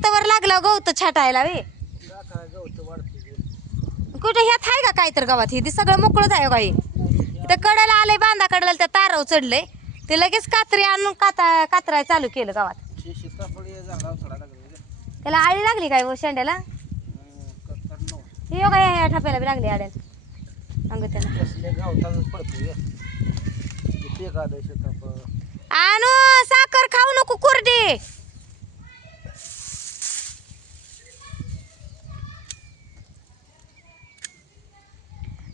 तवर लागला गवत छाटायला वे कुठे ह्यात आहे का काय तर गावात हे सगळं मोकळंच आहे काही इथं कडेला आलंय बांधा कडेला त्या ताराव चढलंय ते लगेच कात्री आणून कातराय चालू केलं गावात त्याला आळी लागली काय व शेंड्याला हे बघा ह्या ठाप्याला बी लागली आड्याला अंग आणू साखर खाऊ नको कुरडी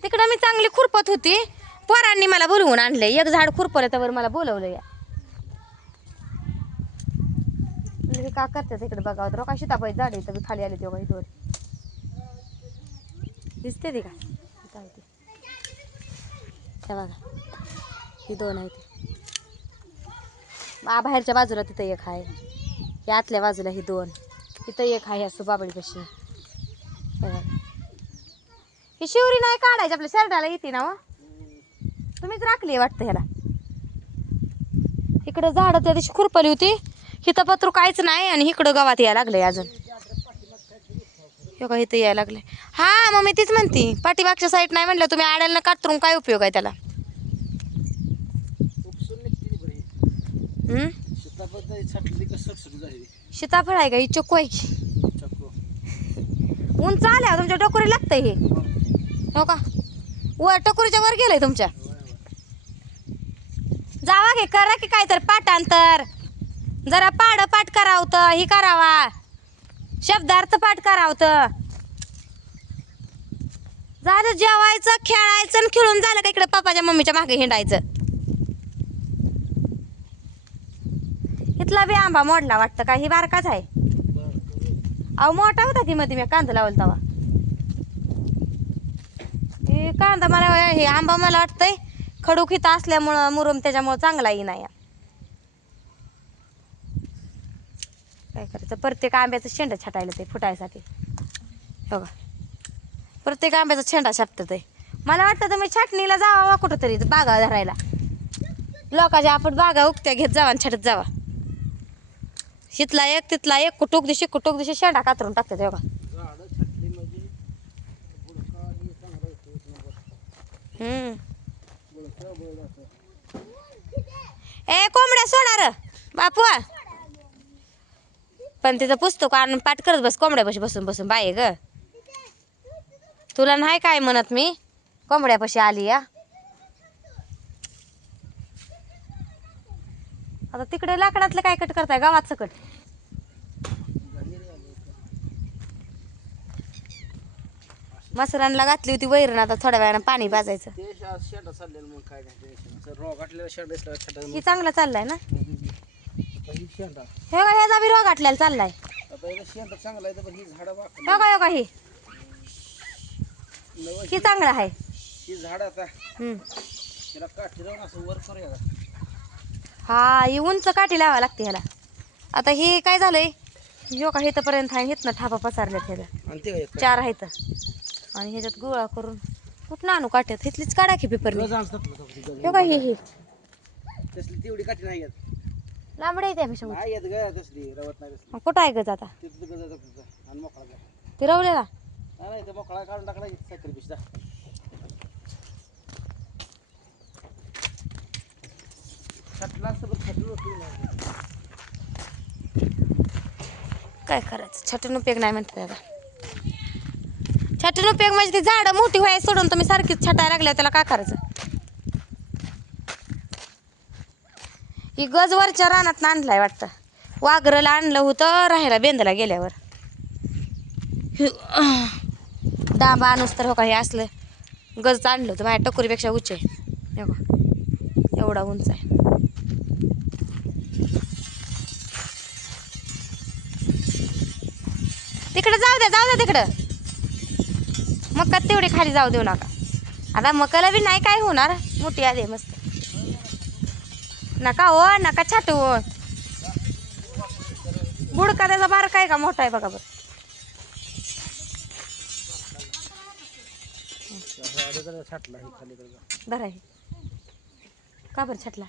तिकडं मी चांगली खुरपत होती पोरांनी मला बोलवून आणले एक झाड खुरपलं त्यावर मला बोलवलं या का करतात इकडे बघा रोका सीताबाई झाड इथं खाली आले तेव्हा इथवर दिसते ती का बघा ही दोन आहे ती बाहेरच्या बाजूला तिथं एक आहे या आतल्या बाजूला ही दोन तिथं एक आहे असं बाबळीपाशी ही शिवरी नाही काढायची आपल्या शर्टाला येते ना तुम्हीच राखली वाटतं ह्याला इकडं झाड त्या दिवशी खुरपली होती हिथं पत्रू काहीच नाही आणि इकडं गावात यायला लागलंय अजून का इथं यायला लागलंय हा मग मी तीच म्हणते पाठीमागच्या साईड नाही म्हणलं तुम्ही आड्याला कातरून काय उपयोग आहे त्याला सीताफळ आहे का ही चक्कू आहे की उंच आल्या तुमच्या टकोरी लागतंय हे हो का वर टकोरीच्या वर गेलंय तुमच्या जावा घे करा की काय तर पाठांतर जरा पाठ करावतं ही करावा शब्दार्थ पाठ करावतं झालं जेवायचं खेळायचं आणि खेळून झालं का इकडे पप्पाच्या मम्मीच्या मागे हिंडायचं इथला बी आंबा मोडला वाटतं का ही बारकाच आहे अहो मोठा होता की मध्ये मी कांदा लावला तवा हे कांदा मला हे आंबा मला वाटतंय खडूक इथं असल्यामुळं मुरुम त्याच्यामुळं चांगला येईना या काय करायचं प्रत्येक आंब्याचं शेंड छाटायला ते फुटायसाठी बघा प्रत्येक आंब्याचा शेंडा छाटतं ते मला वाटतं तुम्ही छाटणीला जावा कुठं तरी बागा धरायला लोकांच्या आपण बागा उगत्या घेत जावा आणि छाटत जावा हितला एक तिथला एक कुटुक दिशी शेंडा कातरून टाकतात बघा ए कोंबड्या सोडा र बापू पण तिचं पुस्तक आणून पाठ करत बस कोंबड्यापाशी बसून बसून बाय ग तुला नाही काय म्हणत मी कोंबड्यापाशी आली या आता तिकडे लाकडातलं काय कट करताय गावात सकट मसरांना घातली होती वैरण आता थोड्या वेळानं पाणी पाजायचं ही चांगला चाललाय ना हे का ह्याचा बी रोग आटल्याला चाललाय हे का ही चांगला आहे हा ही उंच काठी लावा लागते ह्याला आता हे काय झालंय यो का इथपर्यंत आहे इथनं थापा पसारल्यात ह्याला 4 आहेत आणि ह्याच्यात गोळा करून कुठं आणू काट्यात इथलीच काढा की पेपर यो का ही तेवढी काठी नाही लांबडे त्यापेक्षा नाही येत ग तसली रवत नाही तसली कुठं आहे गज आता तिथं गज आणि मोकळा जा ते रवलेला नाही ते मोकळा काढून टाकला सायकल पिशा छटला असतं छटू काय करायचं छटून उपयोग नाही म्हणते दादा छटून उपयोग म्हणजे ती झाडं मोठी व्हाय सोडून तुम्ही सारखीच छटायला लागल्या त्याला काय करायचं ही गजवरच्या रानात आणलाय वाटतं वाघरला आणलं होतं राहायला बेंदला गेल्यावर डांबा आणूस तर हो का हे असलं गज आणलं होतं माझ्या टकोरीपेक्षा उंच आहे एवढा उंच आहे तिकडे जाऊ द्या तिकडं मका तेवढी खाली जाऊ देऊ नका आता मकाला बी नाही काय होणार मोठी आली मस्त नका हो नका छाटू बुडका त्याचा बारका आहे का मोठा आहे बघा बरं धरा हे का बरं छाटला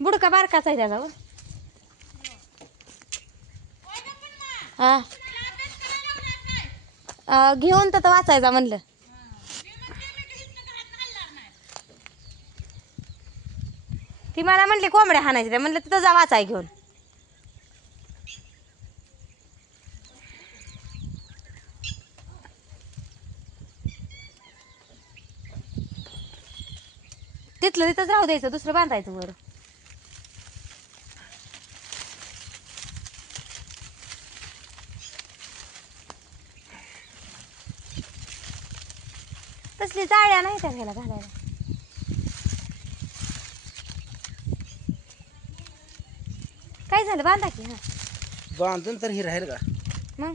बुडका बारकाच आहे त्याचा हा घेऊन तर वाचायचा म्हणलं. ती मला म्हणली कोंबड्या हाणायच्या म्हणलं तिथं जा वाचाय घेऊन. तिथलं तिथंच राहू द्यायचं, दुसरं बांधायचं वर. तसली जाळ्या नाही त्या घ्यायला घालायला. काय झालं बांधा की. हा बांधून तर ही राहील का? मग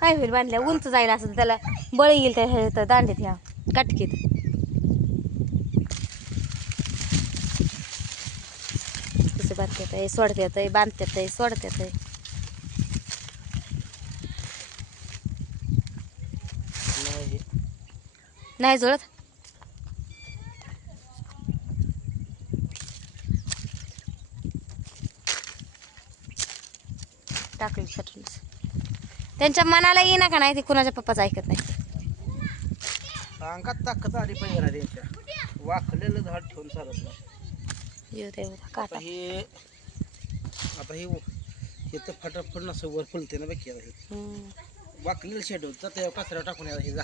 काय होईल बांधल्या? उंच जाईल असं त्याला बळ येईल त्या ह्याच्यात दांडीत ह्या काटकीत. कसं बांधतात आहे, सोडतात आहे, बांधतात आहे, सोडतात आहे. नाही नाही जुळत. टाकलं सटून. त्यांच्या मनाला येईना का नाही, ते कुणाच्या पप्पाचं ऐकत नाही. अंगात ताकद आली पाहिजे ना त्यांच्या. वाकलेलं झाड ठेवून चालत नाही. येऊ दे काटा. आता हे तर फटाफट नसं वर फुलते ना बघ. वाकलेलं शेड होतं त्या कचऱ्यावर टाकून यायला हे जा.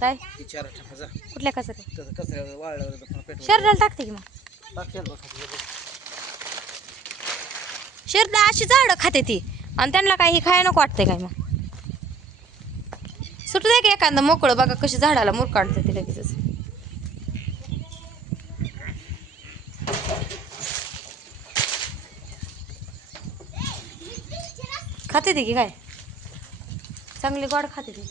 काय ही चार टाका जा. कुठल्या कचऱ्यात? तसं कचऱ्यावर वाळल्यावर पेट शर्टाला टाकते की मग. टाकशील बघ. शर्ट अशी झाडं खाते ती आणि त्यांना काही खायला नको वाटतंय काय. मग सुटू दे की एखादं मोकळं. बघा कशी झाडाला मुरकाडते ती लगेचच. खाते ती की काय चांगली गोड खाते ती.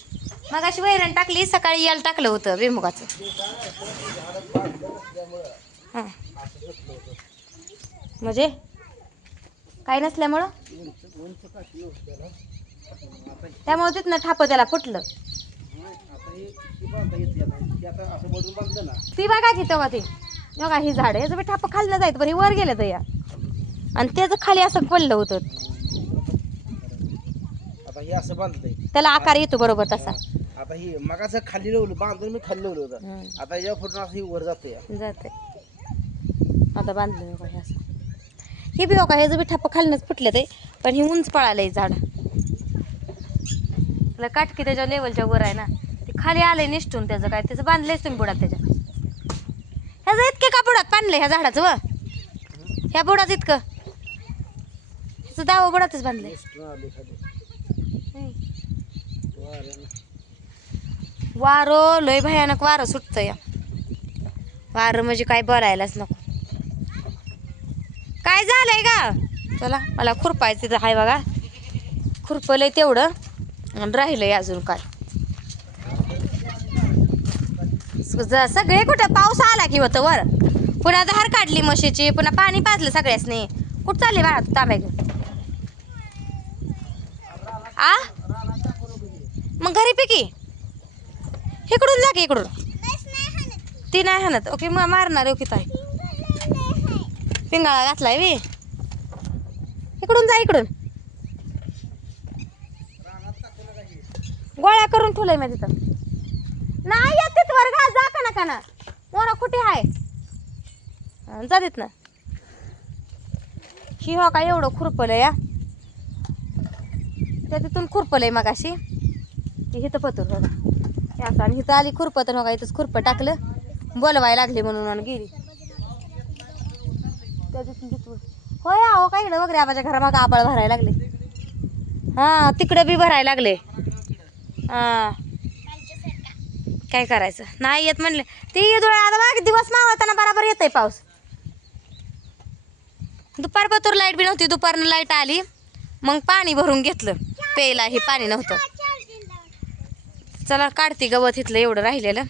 मग अशी वैरण टाकली, सकाळी याला टाकलं होतं बेमुगाचं. हां म्हणजे काय नसल्यामुळं त्यामुळे तिथनं ठाप त्याला फुटलं. ती बघा की तेव्हा ती बघा ही झाड याचं बी ठाप खाल्लं जायचं बरं. हे वर गेलं तर या आणि त्याचं खाली असं पडलं होतं. आता हे असं बांधलंय त्याला आकार येतो बरोबर तसा. आता ही मगाचं खाली लावलं बांधून मी खाली लावलं होतं. आता या फुटून असं ही वर जाते जाते. आता बांधलं बघा हे असं. हे बी बघा ह्याचं बी ठाप खालनंच फुटलं ते. पण ही उंच पळालंय झाड. त्याला काटकी त्याच्या लेवलच्या वर आहे ना. ते खाली आलंय निष्ठून त्याचं काय त्याचं बांधलंयच तुम्ही बुडात त्याच्या. ह्याचं इतके का बुडात बांधलंय ह्या झाडाचं? व ह्या बुडात इतकं ह्याचं दावं बुडातच बांधलंय. वारं लय भयानक वारं सुटतं या. वारं म्हणजे काय बोलायलाच नको. काय झालंय का? चला मला खुरपायचं तिथं आहे बघा. खुरपलंय तेवढं आणि राहिलंय अजून काय. सगळे कुठं पाऊस आला की होतं वर. पुन्हा धार काढली म्हशीची, पुन्हा पाणी पाजलं सगळ्यासनी. कुठं चालली बाळा तू तांब्या घेऊन? आ मग घरी पिकी इकडून जा की इकडून. ती नाही हाणत. ओके मग मारणार ओके ताई. पिंगाळा घातलाय वी. इकडून जा इकडून. गोळ्या करून ठेवलंय मी तिथं. नाही येत तिथवर घा जा का ना का ना. मोरा कुठे आहे जा देत ना. ही हो का एवढं खुरपलं या. त्या तिथून खुरपलंय मग अशी हिथं पतूर बघा हे असं. आणि हिथं आली खुरपत बघा इथंच खुरपं टाकलं. बोलवायला लागले म्हणून आणि गेली त्या तिथून तिथून. होय अहो काय इकडं वगैरे आबाच्या घरामागं आबाळ भरायला लागले. हां तिकडं बी भरायला लागले. हां काय करायचं नाही येत म्हणले ती डोळे. आता मागे दिवस मावळताना बराबर येतंय पाऊस. दुपार पतूर लाईट बी नव्हती. दुपारनं लाईट आली मग पाणी भरून घेतलं. प्यायला हे पाणी नव्हतं. चला काढते गवत इथलं एवढं राहिलेलं.